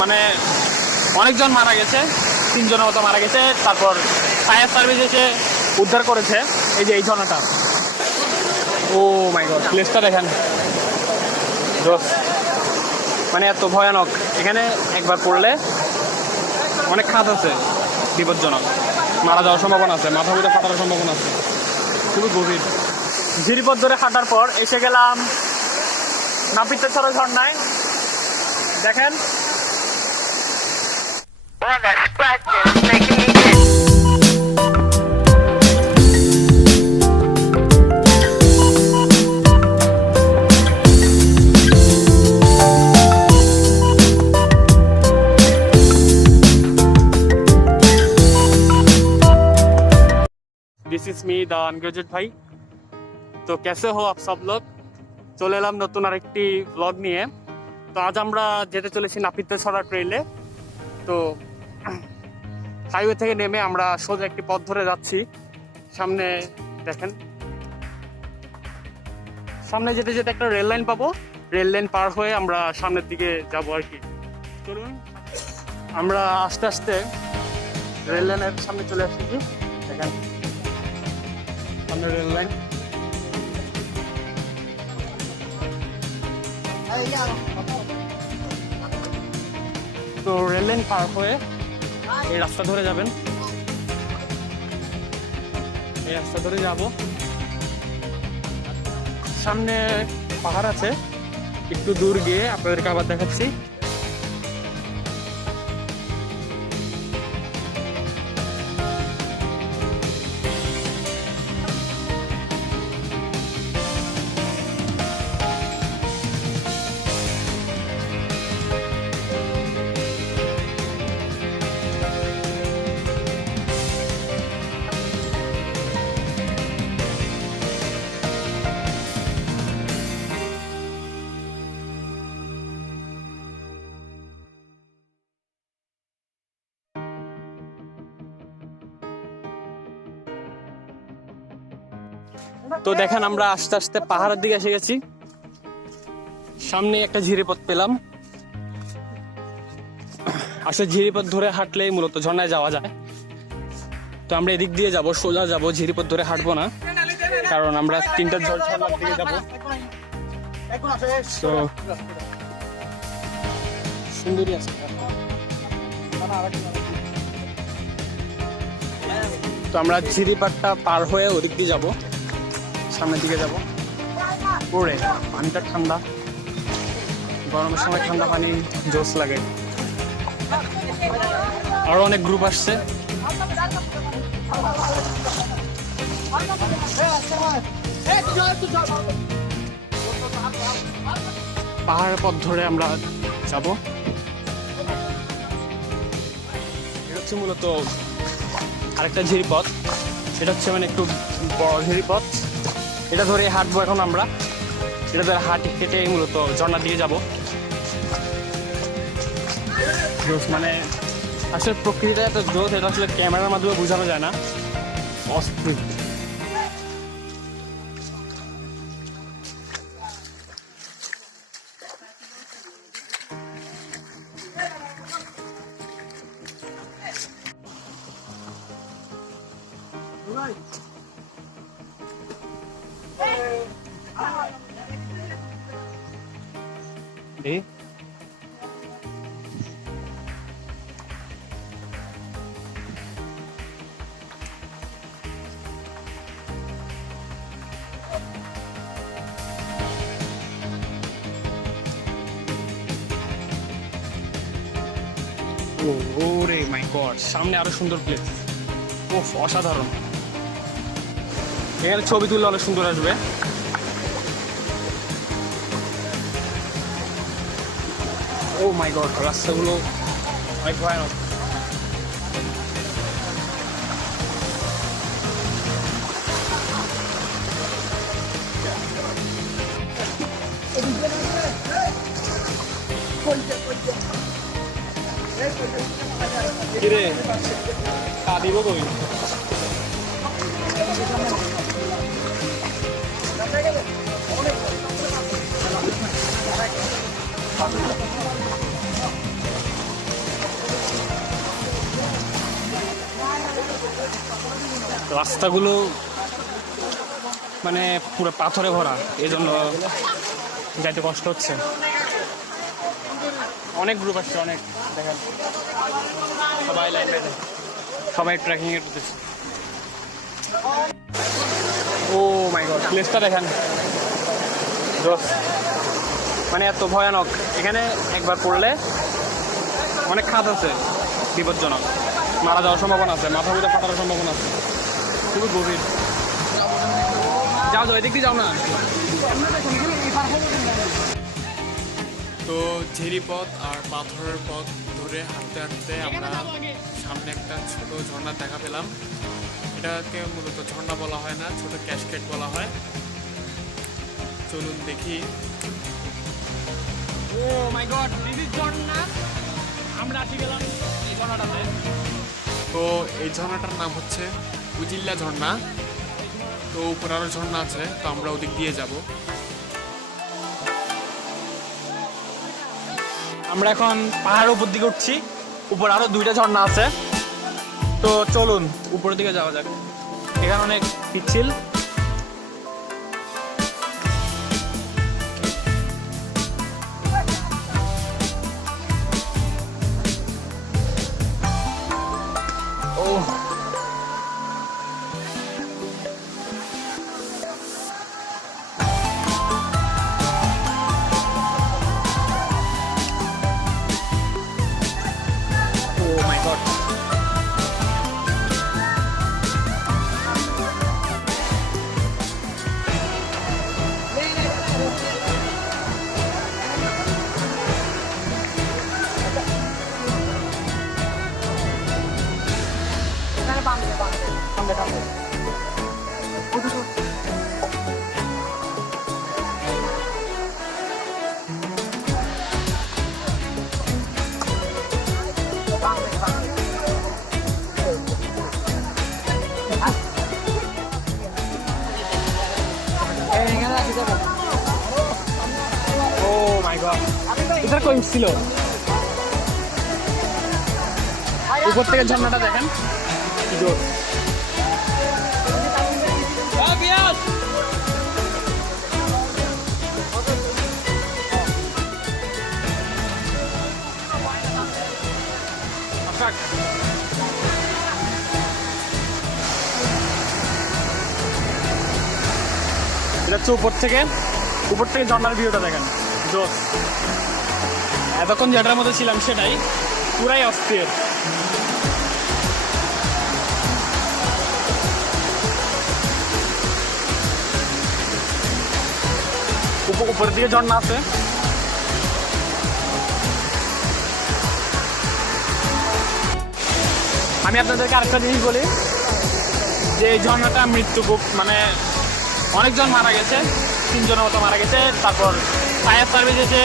মানে অনেকজন মারা গেছে, 3 জনের মতো মারা গেছে। তারপর ফায়ার সার্ভিস এসে উদ্ধার করেছে। এই যে এই ঝর্ণাটা, ও মাই গড, প্লেসটা দেখেন, মানে এত ভয়ানক। এখানে একবার পড়লে অনেক খাত আছে, বিপজ্জনক, মারা যাওয়ার সম্ভাবনা আছে, মাথা মুথে ফাটার সম্ভাবনা আছে, খুবই গভীর। ঝিরিপথ ধরে হাঁটার পর এসে গেলাম নাপিত্তাছড়া ঝর্ণায়। দেখেন दिस इज मी द अनग्रेजुएट भाई। तो कैसे हो आप सब लोग? চলে এলাম নতুন আরেকটি ব্লগ নিয়ে। তো আজ আমরা যেতে চলেছি নাপিত্তাছড়া ট্রেইলে। তো হাইওয়ে থেকে নেমে আমরা সোজা একটি পথ ধরে যাচ্ছি। সামনে দেখেন, সামনে যেতে যেতে একটা রেল লাইন পাবো, রেল লাইন পার হয়ে আমরা সামনের দিকে যাব আর কি। চলুন, আমরা আস্তে আস্তে রেল লাইনের সামনে চলে আসছি। দেখেন সামনে রেল লাইন। তো রেল লাইন পার হয়ে এই রাস্তা ধরে যাবেন, এই রাস্তা ধরে যাব। সামনে পাহাড় আছে, একটু দূর গিয়ে আপনাদেরকে আবার দেখাচ্ছি। তো দেখেন আমরা আস্তে আস্তে পাহাড়ের দিকে এসে গেছি। সামনে একটা ঝিরিপথ পেলাম। আসলে ঝিরিপথ ধরে হাঁটলেই মূলত ঝর্ণায় যাওয়া যায়। তো আমরা এদিক দিয়ে যাব, সোজা যাব, ঝিরিপথ ধরে হাঁটবো না, কারণ আমরা 3টা ঝর্ণার দিকে যাবো। তো সুন্দরী আছে। তো আমরা ঝিরিপথটা পার হয়ে ওদিক দিয়ে যাবো, সামনের দিকে যাব। পরে পানিটা ঠান্ডা, গরমের সময় ঠান্ডা পানি জোস লাগে। আরো অনেক গ্রুপ আসছে। পাহাড়ের পথ ধরে আমরা যাব। এটা হচ্ছে মূলত আরেকটা ঝিরিপথ। এটা হচ্ছে মানে একটু বড় ঝিরিপথ। এটা ধরে হাঁটবো এখন আমরা। এটা ধরে হেঁটে মূলত ঝর্ণার দিকে যাবো। মানে আসলে প্রকৃতিটা এত জোস, এটা আসলে ক্যামেরার মাধ্যমে বোঝানো যায় না। অস্থির। ওরে মাই গড, সামনে আরো সুন্দর প্লেস। ওফ, অসাধারণ। এখানে ছবি তুললে অনেক সুন্দর আসবে। ও মাই গড, রাস্তাগুলো অনেক ভয়ানক। কিরে তা দিব কই? রাস্তাগুলো মানে পুরো পাথরে ভরা, এই জন্য যাইতে কষ্ট হচ্ছে। অনেক গ্রুপ আসছে, অনেক, দেখেন সবাই লাইন বেঁধে সবাই ট্রেকিং এর করতেছে। ও মাই গড, প্লেসটা দেখেন, মানে এত ভয়ানক। এখানে একবার পড়লে অনেক খাত আছে, বিপজ্জনক, মারা যাওয়ার সম্ভাবনা আছে, মাথা মুথা ফাটার সম্ভাবনা আছে, খুবই গভীর। যাও যাও, এদিক দিয়ে যাও না। তো ঝিরি পথ আর পাথরের পথ ধরে হাঁটতে হাঁটতে আমরা সামনে একটা ছোট ঝর্ণা দেখা পেলাম। এটাকে মূলত ঝর্ণা বলা হয় না, ছোট ক্যাসকেড বলা হয়। চলুন দেখি। ও মাই গড, দিস ইজ ঝর্ণা। আমরা আসি গেলাম এই ঝর্ণাটাতে। তো এই ঝর্ণাটার নাম হচ্ছে উজিল্লা ঝর্ণা। তো উপরে আরো ঝর্ণা আছে, তো আমরা ওদিক দিয়ে যাব। আমরা এখন পাহাড়ের উপর দিকে উঠছি, উপর আরো 2টা ঝর্ণা আছে। তো চলুন উপরের দিকে যাওয়া যাক। এখানে অনেক পিচ্ছিল। এটা কই ছিল, উপর থেকে ঝর্ণাটা দেখেন। এটা হচ্ছে উপর থেকে ঝর্ণার ভিউটা দেখেন, জোস। এতক্ষণ যেটার মধ্যে ছিলাম সেটাই পুরাই অস্থির। উপরের দিকে ঝর্ণা আছে। আমি আপনাদেরকে আরেকটা জিনিস বলি, যে এই ঝর্ণাটা মৃত্যুকূপ, মানে অনেকজন মারা গেছে, 3 জনের মতো মারা গেছে। তারপর ফায়ার সার্ভিস এসে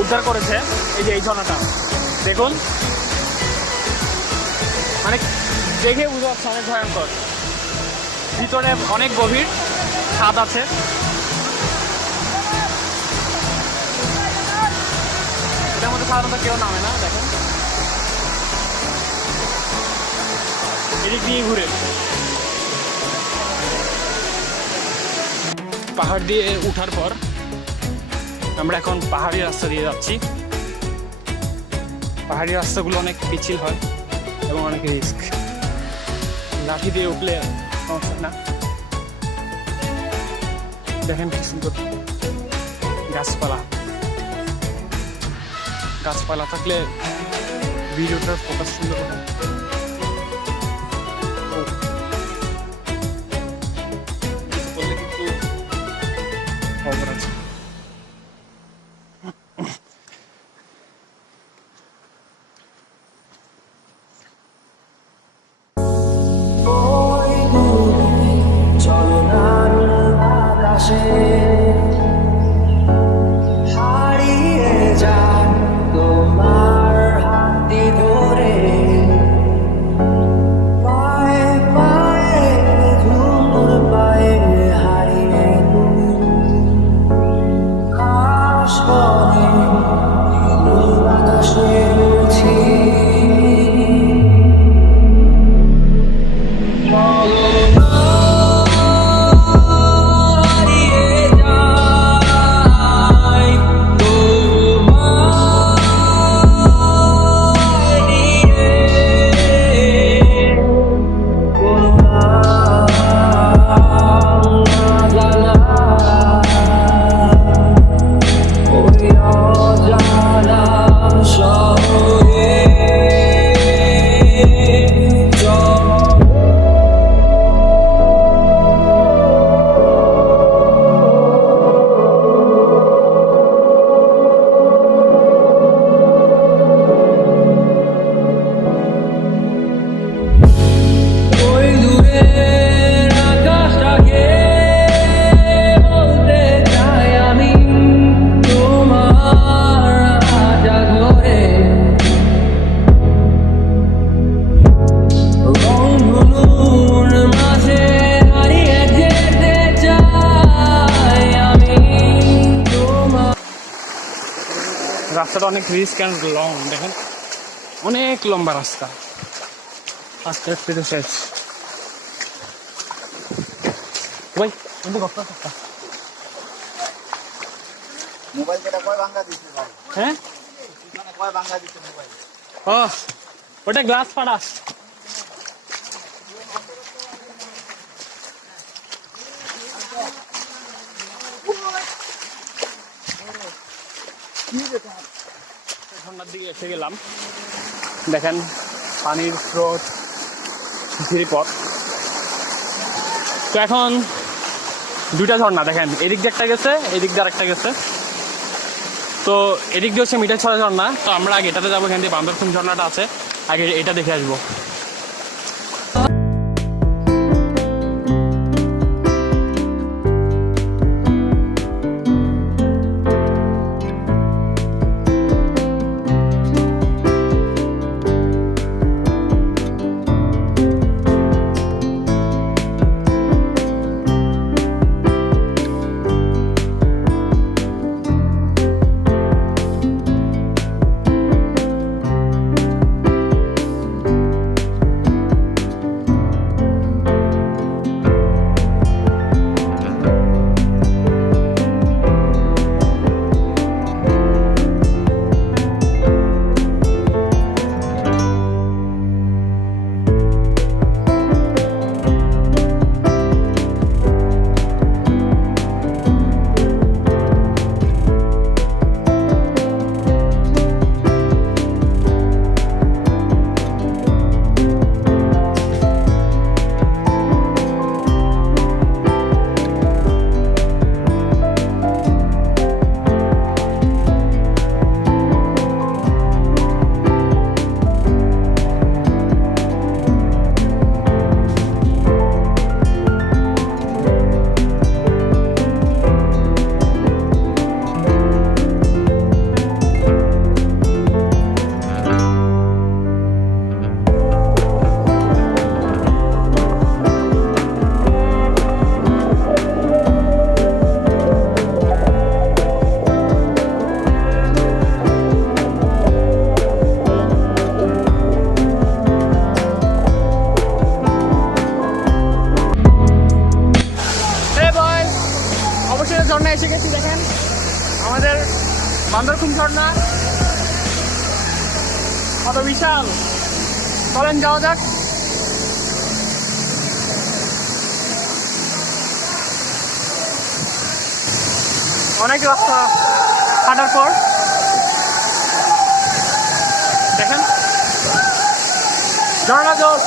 উদ্ধার করেছে। এই যে এই ঝর্ণাটা দেখুন, মানে দেখে বুঝতে পারছে অনেক ভয়ঙ্কর। ভিতরে অনেক গভীর খাদ আছে। এটার মধ্যে সাধারণত কেউ নামে না, দেখেন এদিক দিয়ে ঘুরে। পাহাড় দিয়ে উঠার পর আমরা এখন পাহাড়ি রাস্তা দিয়ে যাচ্ছি। পাহাড়ি রাস্তাগুলো অনেক পিচ্ছিল হয় এবং অনেক রিস্ক। লাঠি দিয়ে উঠলে সমস্যা না। দেখেন কি সুন্দর গাছপালা। গাছপালা থাকলে ভিডিওটার ফোকাস সুন্দর হয়। বললে কিন্তু খবর আছে। হারিয়ে যায় তোমার হাতি ধরে অনেক রিস্ক অ্যান্ড লং, দেখেন অনেক লম্বা রাস্তা, আস্তে আস্তে তো শেষ। ভাই কিন্তু কথা কথা মোবাইল যেটা কয় ভাঙা দিছে ভাই? হ্যাঁ মানে কয় ভাঙা দিছে মোবাইল? ও ওটা গ্লাস ফাটা। ঝর্ণার দিকে এসে গেলাম, দেখেন পানির স্রোত, ঝিরিপথ। তো এখন দুইটা ঝর্ণা দেখেন, এদিক দিয়ে একটা গেছে, এদিক দিয়ে আরেকটা গেছে। তো এদিক দিয়ে হচ্ছে মিঠাছড়া ঝর্ণা। তো আমরা আগে এটাতে যাবো, এখান দিয়ে বান্দরকুম ঝর্ণাটা আছে, আগে এটা দেখে আসবো। ঝর্ণা এসে গেছি, দেখেন আমাদের বান্দরকুম ঝর্ণা কত বিশাল। চলেন যাওয়া যাক। অনেক রাস্তা হাঁটার পর দেখেন ঝর্ণা জল।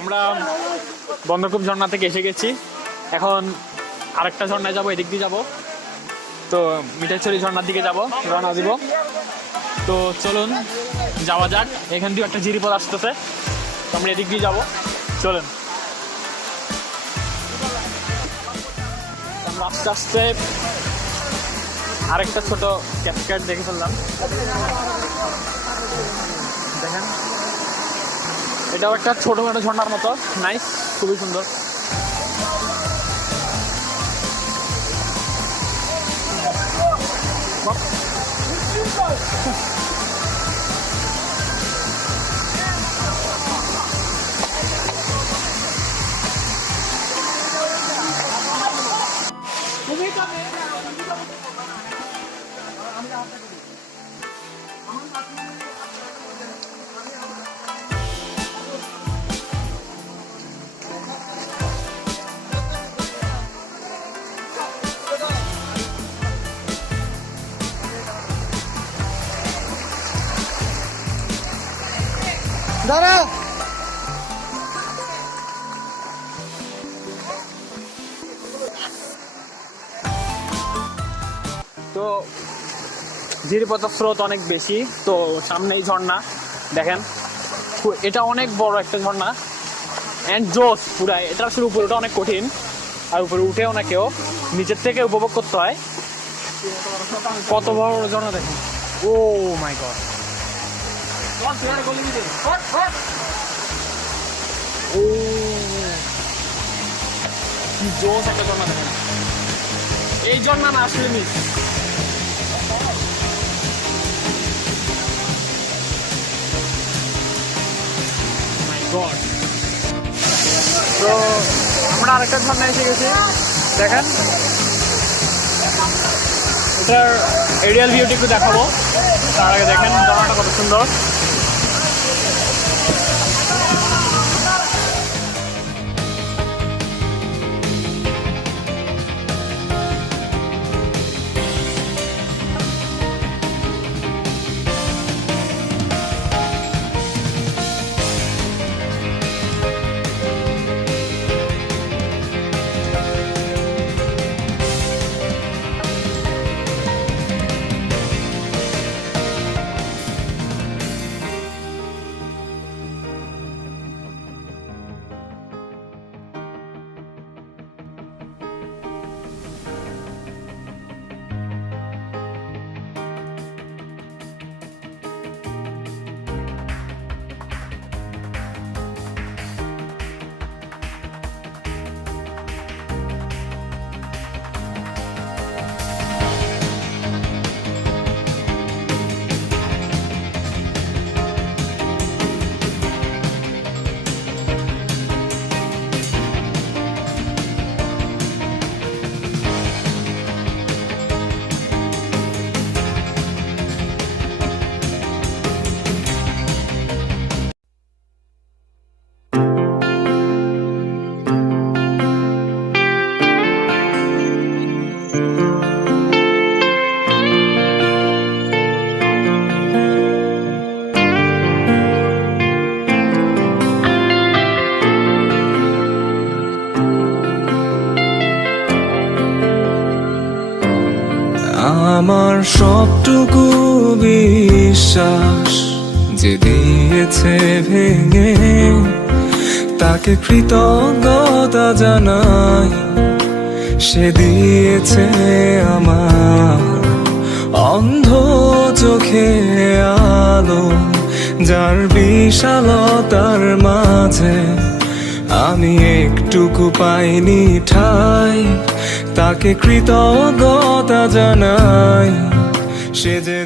আমরা বান্দরকুম ঝর্ণা থেকে এসে গেছি, এখন আরেকটা ঝর্ণায় যাবো, এদিক দিয়ে যাবো। তো মিঠাছড়ি ঝর্ণার দিকে যাবো, রওনা দিব। তো চলুন যাওয়া যাক। এখান দিয়ে একটা জিরিপথ আসতেছে, তো আমরা এদিক দিয়ে যাবো, চলুন। আমরা আস্তে আস্তে আরেকটা ছোট ক্যাসকেড দেখে ফেললাম, দেখেন এটাও একটা ছোটখাটো ঝর্ণার মতো, নাইস, খুবই সুন্দর। দাঁড়া। তো জিরিপথের স্রোত অনেক বেশি, তো সামনেই ঝর্ণা দেখেন, এটা অনেক বড় একটা ঝর্ণা অ্যান্ড জোস পুরাই। এটা আসলে উপরে ওটা অনেক কঠিন, আর উপরে উঠেও না কেউ, নিচের থেকে উপভোগ করতে হয়। কত বড় ঝর্ণা দেখেন, ও মাই গড। ও কি জোস একটা ঝর্ণা দেখেন, এই ঝর্ণা না আসলে মিস। তো আমরা আরেকটা ঝর্ণা এসে গেছি দেখেন, এটার এরিয়াল ভিউটি একটু দেখাবো। তার আগে দেখেন ঝর্ণাটা কত সুন্দর। আমার সবটুকু বিশ্বাস যে দিয়েছে ভেঙে, তাকে কৃতজ্ঞতা জানাই। সে দিয়েছে আমার অন্ধ চোখে আলো, যার বিশালতার মাঝে আমি একটুকু পাইনি ঠাই। তাকে কৃতজ্ঞতা জানাই, সে যে